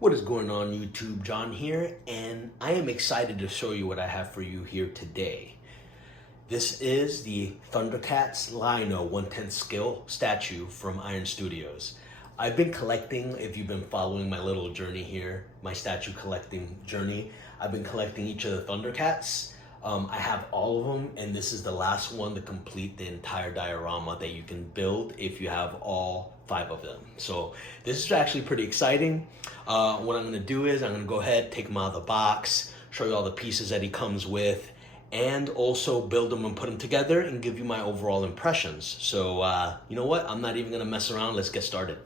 What is going on YouTube? John here, and I am excited to show you what I have for you here today. This is the Thundercats Lino 1/10 scale statue from Iron Studios. I've been collecting, if you've been following my little journey here, my statue collecting journey, I've been collecting each of the Thundercats. I have all of them, and this is the last one to complete the entire diorama that you can build if you have all 5 of them. So this is actually pretty exciting. What I'm gonna do is I'm gonna go ahead, take them out of the box, show you all the pieces that he comes with, and also build them and put them together and give you my overall impressions. So you know what? I'm not even gonna mess around. Let's get started.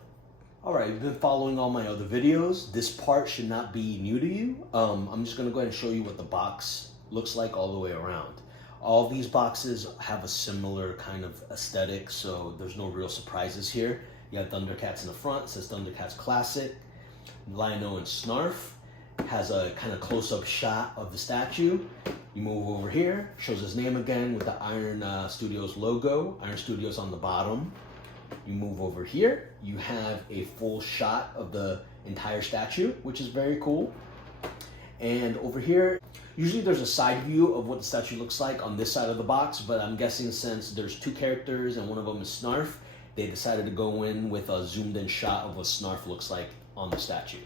All right, you've been following all my other videos. This part should not be new to you. I'm just gonna go ahead and show you what the box looks like all the way around. All these boxes have a similar kind of aesthetic, so there's no real surprises here. You have Thundercats in the front, it says Thundercats Classic. Lino and Snarf has a kind of close-up shot of the statue. You move over here, shows his name again with the Iron Studios logo, Iron Studios on the bottom. You move over here, you have a full shot of the entire statue, which is very cool. And over here, usually there's a side view of what the statue looks like on this side of the box, but I'm guessing since there's 2 characters and one of them is Snarf, they decided to go in with a zoomed in shot of what Snarf looks like on the statue.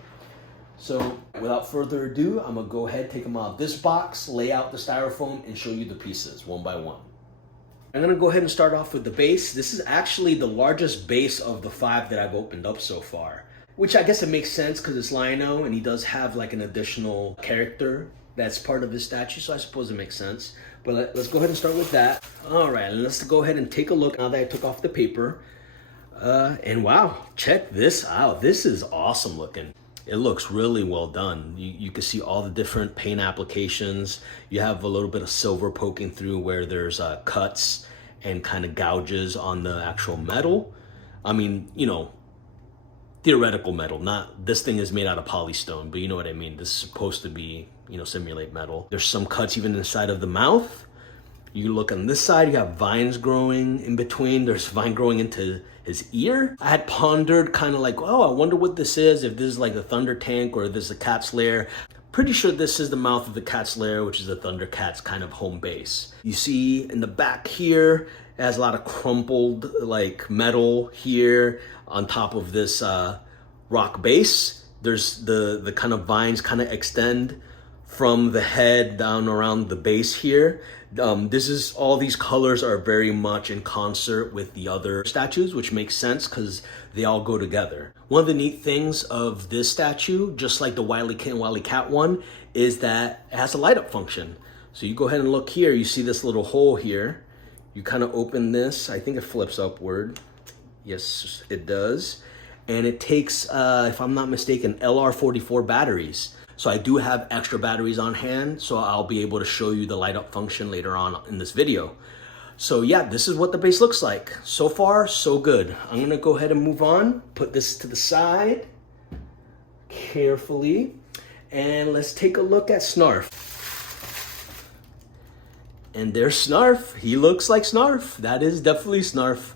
So without further ado, I'm gonna go ahead, take them out of this box, lay out the styrofoam, and show you the pieces one by one. I'm gonna go ahead and start off with the base. This is actually the largest base of the 5 that I've opened up so far, which I guess it makes sense because it's Lino and he does have like an additional character that's part of his statue, so I suppose it makes sense. But let's go ahead and start with that. All right, let's go ahead and take a look now that I took off the paper. And wow, check this out. This is awesome looking. It looks really well done. You can see all the different paint applications. You have a little bit of silver poking through where there's cuts and kind of gouges on the actual metal. I mean, you know, theoretical metal, not, this thing is made out of polystone, but you know what I mean. This is supposed to be, you know, simulate metal. There's some cuts even inside of the mouth. You look on this side, you have vines growing in between. There's vine growing into his ear. I had pondered kind of like, oh, I wonder what this is, if this is like a thunder tank or this is a cat's lair. Pretty sure this is the mouth of the cat's lair, which is the Thundercats kind of home base. You see in the back here, it has a lot of crumpled like metal here on top of this rock base. There's the kind of vines kind of extend from the head down around the base here. All these colors are very much in concert with the other statues, which makes sense because they all go together. One of the neat things of this statue, just like the Wile E. Kid and Wile E. Cat one, is that it has a light up function. So you go ahead and look here, you see this little hole here. You kind of open this, I think it flips upward. Yes, it does. And it takes, if I'm not mistaken, LR44 batteries. So I do have extra batteries on hand, so I'll be able to show you the light up function later on in this video. So yeah, this is what the base looks like. So far, so good. I'm gonna go ahead and move on, put this to the side carefully, and let's take a look at Snarf. And there's Snarf. He looks like Snarf. That is definitely Snarf.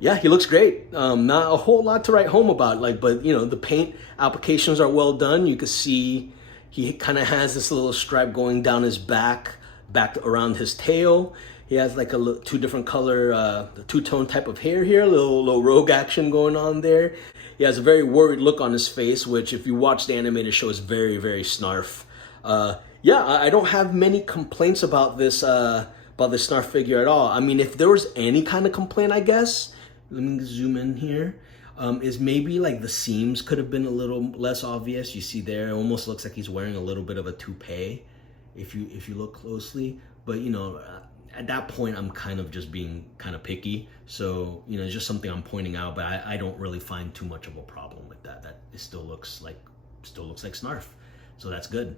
Yeah, he looks great. Not a whole lot to write home about, but you know, the paint applications are well done. You can see he kind of has this little stripe going down his back around his tail. He has like a 2 different color, 2-tone type of hair here, little rogue action going on there. He has a very worried look on his face, which if you watch the animated show is very, very Snarf. Yeah, I don't have many complaints about this Snarf figure at all. I mean, if there was any kind of complaint, I guess, let me zoom in here, is maybe like the seams could have been a little less obvious. You see there, it almost looks like he's wearing a little bit of a toupee if you look closely. But you know, at that point, I'm kind of just being kind of picky. So, you know, it's just something I'm pointing out, but I don't really find too much of a problem with that. That it still looks like Snarf. So that's good.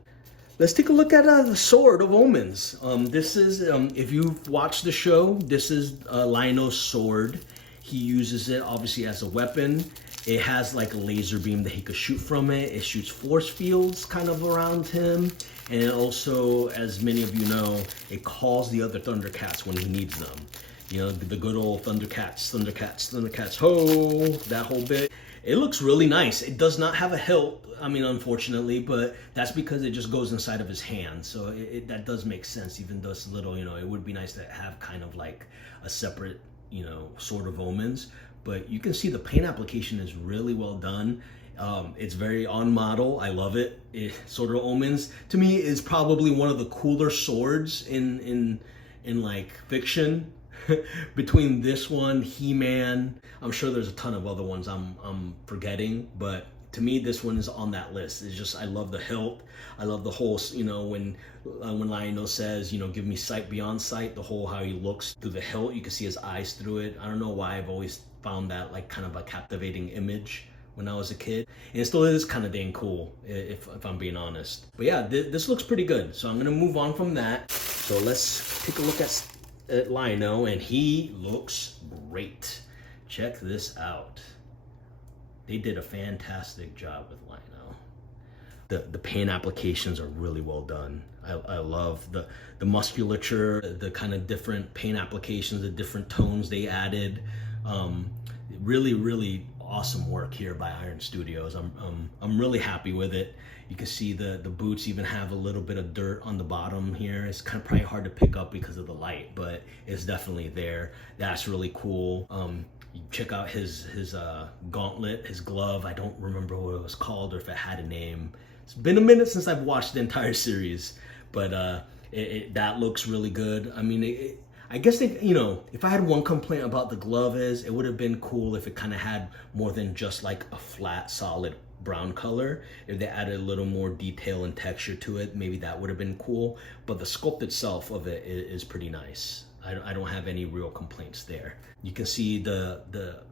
Let's take a look at the Sword of Omens. This is, if you've watched the show, this is Lino's sword. He uses it obviously as a weapon. It has like a laser beam that he could shoot from it. It shoots force fields kind of around him. And it also, as many of you know, it calls the other Thundercats when he needs them. You know, the good old Thundercats, ho, that whole bit. It looks really nice. It does not have a hilt, I mean, unfortunately, but that's because it just goes inside of his hand. So that does make sense, even though it's little, you know, it would be nice to have kind of like a separate, you know, Sword of Omens. But you can see the paint application is really well done. It's very on model. I love it. Sword of Omens, to me, is probably one of the cooler swords in like fiction. Between this one, He-Man, I'm sure there's a ton of other ones I'm forgetting, but to me, this one is on that list. It's just, I love the hilt. I love the whole, you know, when Lionel says, you know, give me sight beyond sight, the whole how he looks through the hilt, you can see his eyes through it. I don't know why I've always found that like kind of a captivating image when I was a kid. And it still is kind of dang cool, if I'm being honest. But yeah, this looks pretty good. So I'm gonna move on from that. So let's take a look at Lionel, and he looks great. Check this out. They did a fantastic job with Lionel. The paint applications are really well done. I love the musculature, the kind of different paint applications, the different tones they added. Really awesome work here by Iron Studios. I'm really happy with it. You can see the boots even have a little bit of dirt on the bottom here. It's kind of probably hard to pick up because of the light, but it's definitely there. That's really cool. You check out his gauntlet, his glove. I don't remember what it was called or if it had a name. It's been a minute since I've watched the entire series, but that looks really good. I mean, I guess you know, if I had one complaint about the glove is, it would have been cool if it kind of had more than just like a flat, solid brown color. If they added a little more detail and texture to it, maybe that would have been cool. But the sculpt itself of it is pretty nice. I don't have any real complaints there. You can see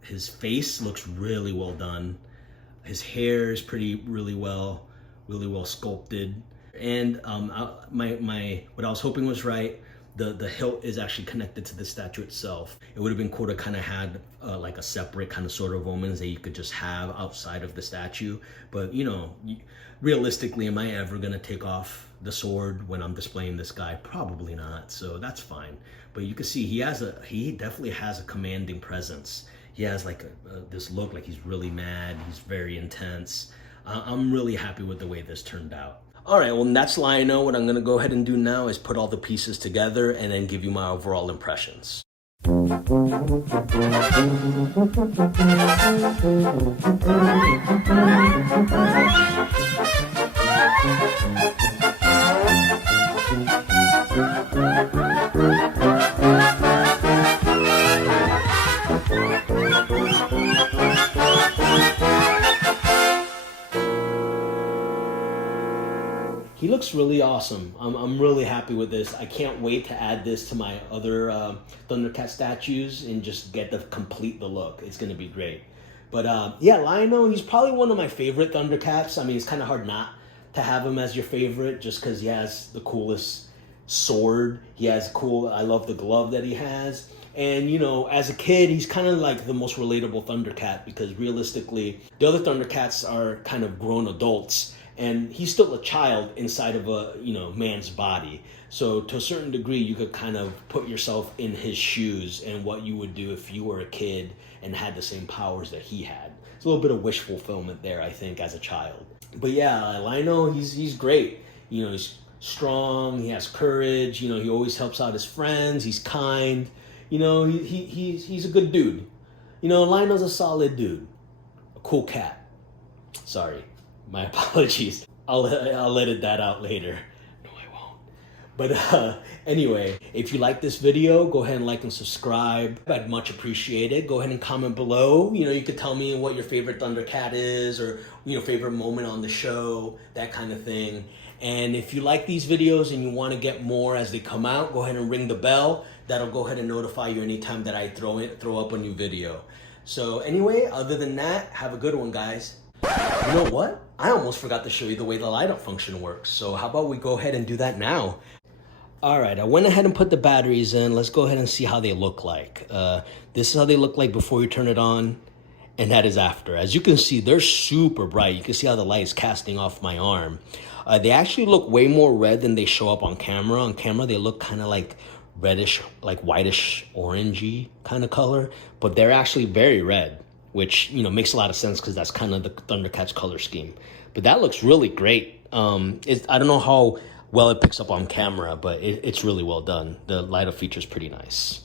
his face looks really well done. His hair is really well sculpted. And what I was hoping was right. The hilt is actually connected to the statue itself. It would have been cool to kind of had like a separate kind of Sword of Omens that you could just have outside of the statue. But you know, realistically, am I ever gonna take off the sword when I'm displaying this guy? Probably not. So that's fine. But you can see he definitely has a commanding presence. He has like this look like he's really mad. He's very intense. I'm really happy with the way this turned out. All right, well, that's Lionel. What I'm gonna go ahead and do now is put all the pieces together and then give you my overall impressions. He looks really awesome. I'm really happy with this. I can't wait to add this to my other Thundercat statues and just get to complete the look. It's gonna be great. But yeah, Lionel, he's probably one of my favorite Thundercats. I mean, it's kind of hard not to have him as your favorite just because he has the coolest sword. I love the glove that he has. And, you know, as a kid, he's kind of like the most relatable Thundercat because realistically, the other Thundercats are kind of grown adults. And he's still a child inside of a, you know, man's body. So to a certain degree, you could kind of put yourself in his shoes and what you would do if you were a kid and had the same powers that he had. It's a little bit of wish fulfillment there, I think, as a child. But yeah, Lionel, he's great. You know, he's strong, he has courage, you know, he always helps out his friends, he's kind. You know, he's a good dude. You know, Lionel's a solid dude. A cool cat. Sorry. My apologies. I'll edit that out later. No, I won't. But anyway, if you like this video, go ahead and like and subscribe. I'd much appreciate it. Go ahead and comment below. You know, you could tell me what your favorite Thundercat is or, you know, favorite moment on the show, that kind of thing. And if you like these videos and you want to get more as they come out, go ahead and ring the bell. That'll go ahead and notify you anytime that I throw up a new video. So anyway, other than that, have a good one, guys. You know what? I almost forgot to show you the way the light up function works. So how about we go ahead and do that now? All right, I went ahead and put the batteries in. Let's go ahead and see how they look like. This is how they look like before you turn it on, and that is after. As you can see, they're super bright. You can see how the light is casting off my arm. They actually look way more red than they show up on camera. On camera, they look kind of like reddish, like whitish orangey kind of color, but they're actually very red, which, you know, makes a lot of sense because that's kind of the Thundercats color scheme. But that looks really great. I don't know how well it picks up on camera, but it's really well done. The light up feature is pretty nice.